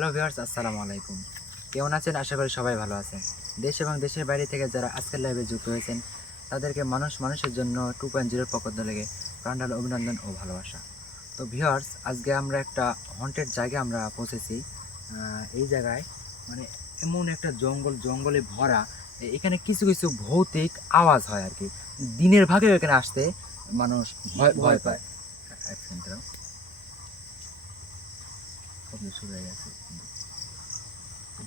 Hello viewers, আসসালামু আলাইকুম। কেমন আছেন? আশা করি সবাই ভালো আছেন। দেশ এবং দেশের বাইরে থেকে যারা আজকের লাইভে যুক্ত হয়েছেন তাদেরকে মানুষের জন্য 2.0 পক্ষ থেকে প্রাণঢাল অভিনন্দন ও ভালোবাসা। তো ভিউয়ার্স, আজকে আমরা একটা হন্টেড জায়গায় আমরা পৌঁছেছি। এই জায়গায় মানে এমন একটা জঙ্গলে ভরা। এখানে কিছু কিছু ভৌতিক আওয়াজ হয় আর কি। দিনের ভাগে এখানে আসতে মানুষ ভয় ভয় পায়। এক সেকেন্ড দাঁড়াও। শব্দ শুরু হয়ে গেছে।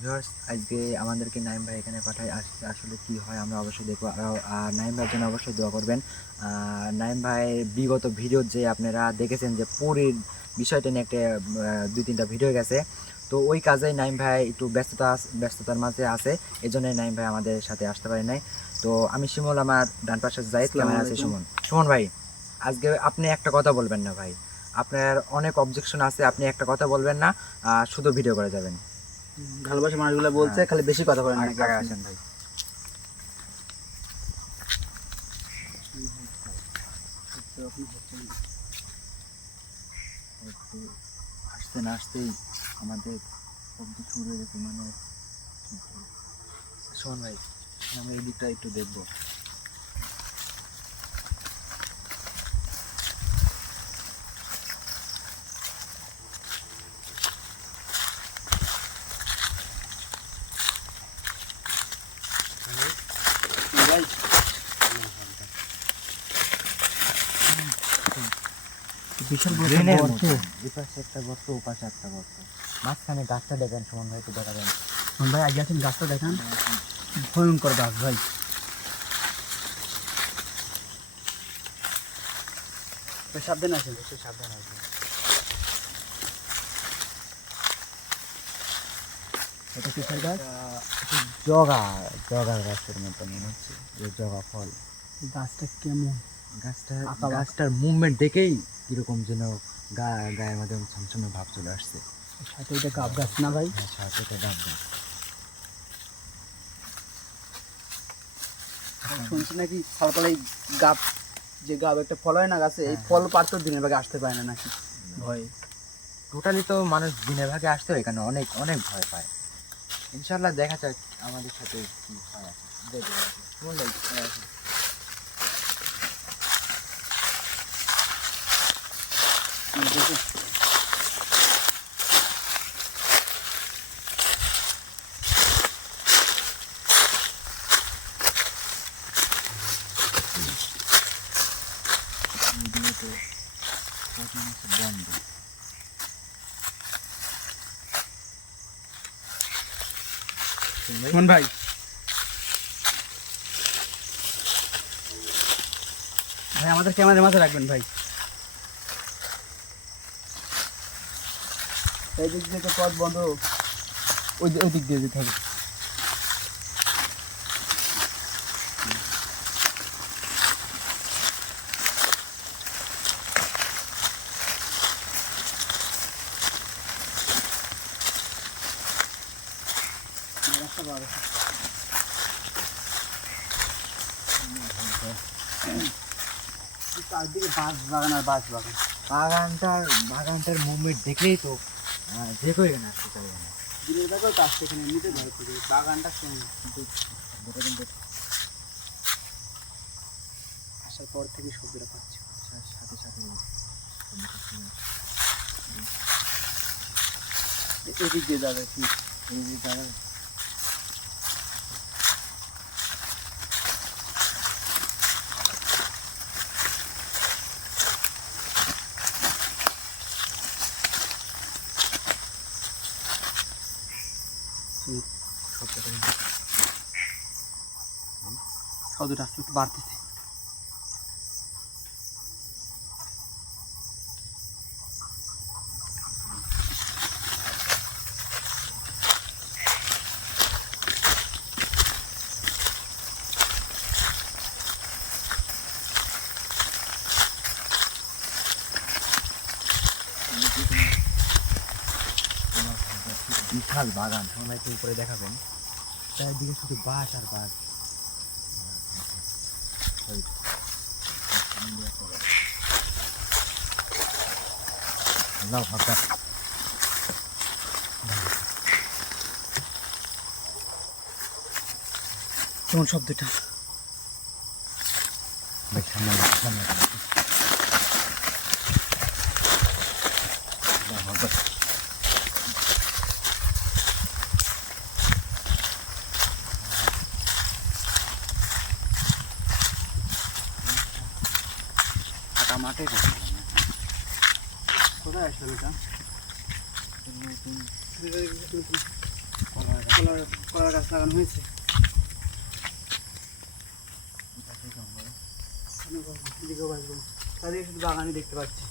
ভিউয়ার্স, আজকে আমাদেরকে নাইম ভাই এখানে পাঠায় আসলে কি হয় আমরা অবশ্যই দেখবো। আর নাইম ভাইয়ের জন্য অবশ্যই দোয়া করবেন। নাইম ভাই বিগত ভিডিও যে আপনারা দেখেছেন যে পরীর বিষয়টা নিয়ে একটা 2-3টা ভিডিও গেছে, তো ওই কাজে নাইম ভাই একটু ব্যস্ততার মাঝে আছে, এই জন্যই নাইম ভাই আমাদের সাথে আসতে পারে নাই। তো আমি শিমুল, আমার ডান পাশে জাহিদ, ক্যামেরা আছে সুমন। সুমন ভাই, আজকে আপনি একটা কথা বলবেন না ভাই, আপনার অনেক অবজেকশন আছে, আপনি একটা কথা বলবেন না, শুধু ভিডিও করে যাবেন। ভালোবাসা মানুষগুলো বলছে খালি বেশি কথা বলেন নাকি আগে আপনি? আসেন ভাই। একটু আসতে না আসতেই আমাদের শব্দ শুরু হয়ে গেছে, মানে শোন ভাই, আমরা এই দিকটা একটু দেখবো। ভাই বিশাল বড় ড্রেনের গর্ত। মতো এই পাশে একটা গর্ত, ও পাশে একটা গর্ত, মাঝখানে গাছটা দেখেন সুমন ভাই, একটু দেখাবেন। ভাই আগে আছেন, গাছটা দেখান, ভয়ঙ্কর গাছ ভাই। সাবধানে আছেন, একটু সাবধান আসবেন। এটা কিসের গাছ? জগা গাছের মতো মনে হচ্ছে, যে জগা ফল। গাছটা কেমন? গাছটার মুভমেন্ট দেখেই কিরকম যেন গায়ের মধ্যে ছমছমে ভাব চলে আসছে। সাথে এটা গাব গাছ না ভাই? সাথে এটা ডাব গাছ। শুনছি নাকি ফলপালাই গাব, যে গাব একটা ফল হয় না গাছে, এই ফল পারতো দিনের ভাগে আসতে পারে না নাকি ভয়? টোটালি তো মানুষ দিনের ভাগে আসতে এখানে অনেক অনেক ভয় পায়। ইনশাল্লাহ দেখা যাক আমাদের সাথে কি হয়। দেখবো সুমন ভাই, ভিডিও তো বন্ধ। শোন ভাই, ভাই আমাদের ক্যামেরার মাঝে রাখবেন ভাই। এই দিক দিয়ে তো পথ বন্ধ, ওই দিক দিয়ে যেতে হবে। চারদিকে বাঁশ বাগান আর বাঁশ বাগান। বাগানটার মুভমেন্ট দেখলেই তো যে কেউ এখানে আসতে চাইবে না। দিনের বেলাও তো আসছে এখানে, এমনিতে ভয় করে বাগানটা কেমন, কিন্তু শব্দটা কিন্তু আসার পর থেকে শব্দটা পাচ্ছি। সাথে সাথে শব্দটা শুনে এদিক দিয়ে যাবে কি? এই যে যারা শব্দটা আস্তে আস্তে বাড়তেছে। বিশাল বাগান, সবাই একটু উপরে দেখাবেন, চারিদিকে শুধু বাঁশ আর বাঁশ। আল্লাহু আকবার। কেমন শব্দটা? ভাই সামনে লাগো, সামনে লাগো। ফাঁকা মাঠে কোথায় আসলো এটা? কলার গাছ লাগানো হয়েছে। এদিকেও বাঁচবো, চারিদিকে শুধু বাগানই দেখতে পাচ্ছি।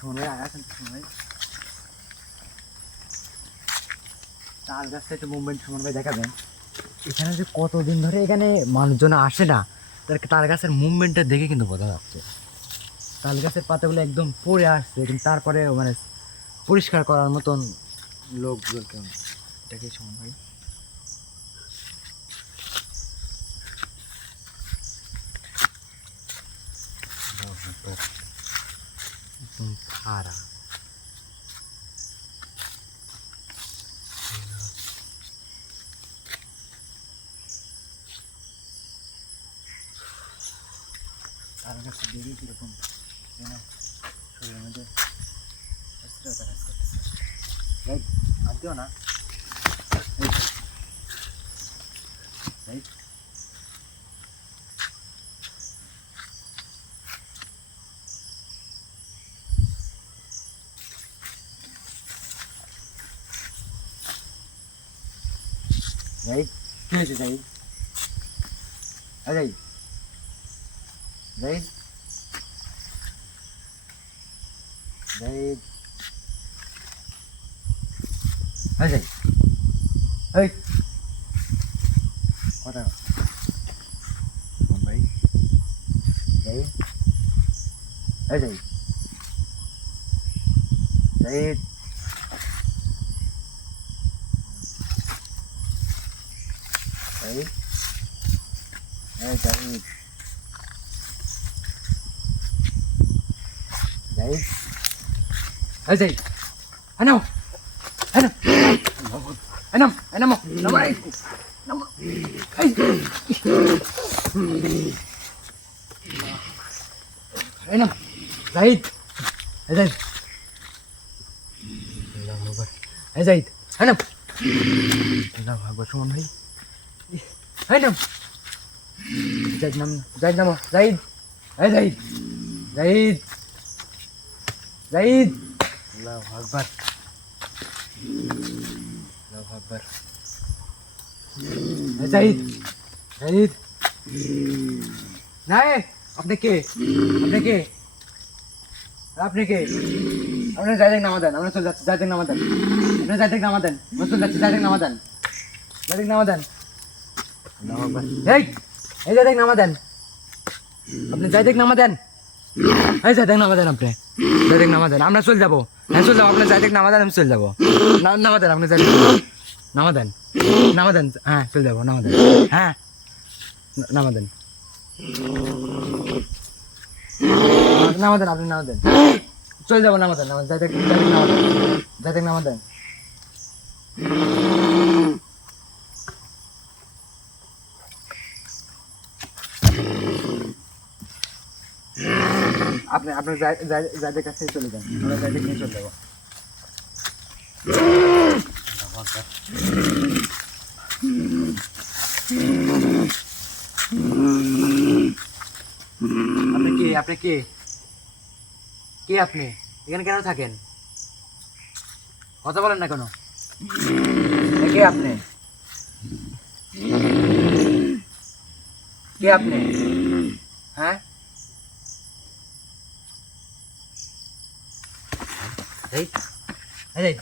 সুমন ভাই আছেন? সুমন ভাই তাল গাছটা একটু মুভমেন্ট সুমন ভাই দেখাবেন। এখানে যে কতদিন ধরে এখানে মানুষজন আসে না, তাল গাছের মুভমেন্টটা দেখে কিন্তু বোঝা যাচ্ছে। তাল গাছের পাতাগুলো একদম পড়ে আসছে, কিন্তু তারপরে মানে পরিষ্কার করার মতন লোকজন কেউ নেই। এটা কি সুমন ভাই? একদম খারাপ। তার কাছে বেরিয়ে কীরকম যেন শরীরের মধ্যে অস্থিরতা কাজ করতেছে। রাইট, আর দিও না। রাইট, রাইট, কি হয়েছে right? Right, right, right, right, এই কথা ভাই, right, right, right, right, right, right, এই যে আনাও, আনাও, আনাও, আনাও, নামাই, নামা, এই, আনাও, জাহিদ, এই জাহিদ, এই জাহিদ, আনাও, আল্লাহু আকবার, সুমন ভাই, আনাও, জাহিদ নাম, জাহিদ নামো, জাহিদ, এই জাহিদ, জাহিদ, জাহিদ, আল্লাহু আকবার, আল্লাহু আকবার, জাহিদ, জাহিদ, নাই, আপনি কে? আপনি কে? আপনি কে? আপনার জাহিদ নামা দেন, আমরা চলে যাচ্ছি, জাহিদ নামা দেন, আপনার জাহিদ নামা দেন, আমরা চলে যাচ্ছি, জাহিদ নামা দেন, জাহিদ নামা দেন, আল্লাহু আকবার, এই জাহিদ নামা দেন, আপনি জাহিদ নামা দেন, এই জাহিদ নামা দেন, আপনি জাহিদ নামা দেন, আমরা চলে যাবো, হ্যাঁ চলে যাবো, আপনার জাহিদ নামা দেন, আমি চলে যাবো, নামা দেন, আপনি জাহিদ নামা দেন, নামা দেন, হ্যাঁ চলে যাবো, নামা দেন, হ্যাঁ নামা দেন, নামা দেন, আপনি নামা দেন, চলে যাবো, নামা দেন, নামা জাহিদ নামা দেন, জাহিদ নামা দেন, আপনি আপনার জায়দের কাছ থেকে চলে যান, আমরা জায়দের নিয়ে চলে যাবো। আপনি কে? আপনি কে? কে আপনি? এখানে কেন থাকেন? কথা বলেন না কেন? কে আপনি? কে আপনি? হ্যাঁ, এই এই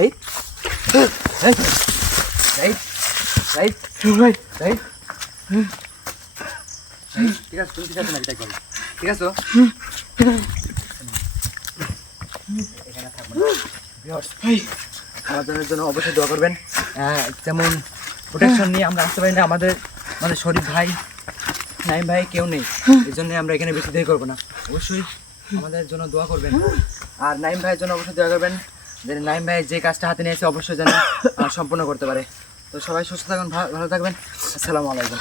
এই এই এই এই ঠিক আছে, তুমি ঠিক আছে নাকি? তাই করো, ঠিক আছে? এখানে থাকবেন, আমাদের জন্য অবশ্যই দোয়া করবেন। যেমন প্রোটেকশন নিয়ে আমরা আসতে পারি না, আমাদের মানে শরীফ ভাই নাইম ভাই কেউ নেই, এই জন্য আমরা এখানে বেশি দেরি করবো না। অবশ্যই আমাদের জন্য দোয়া করবেন, আর নাইম ভাইয়ের জন্য অবশ্যই দোয়া করবেন যে নাইম ভাই যে কাজটা হাতে নিয়েছে অবশ্যই যেন সম্পূর্ণ করতে পারে। তো সবাই সুস্থ থাকবেন, ভালো থাকবেন। আসসালামু আলাইকুম।